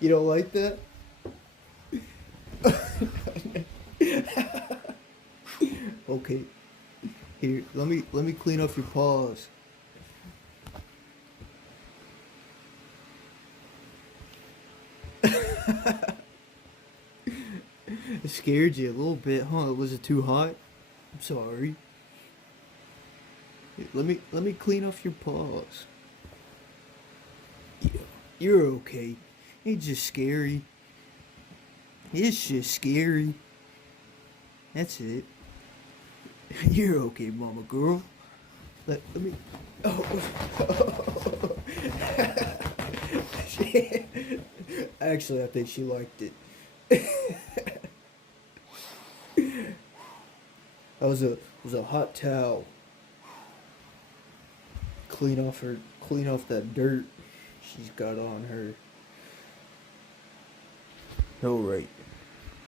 You don't like that? Okay. Here, let me clean off your paws. It scared you a little bit, huh? Was it too hot? I'm sorry. Here, let me clean off your paws. Yeah, you're okay. It's just scary. It's just scary. That's it. You're okay, mama girl. Let me. Oh. Actually, I think she liked it. That was a hot towel. Clean off that dirt she's got on her. All right.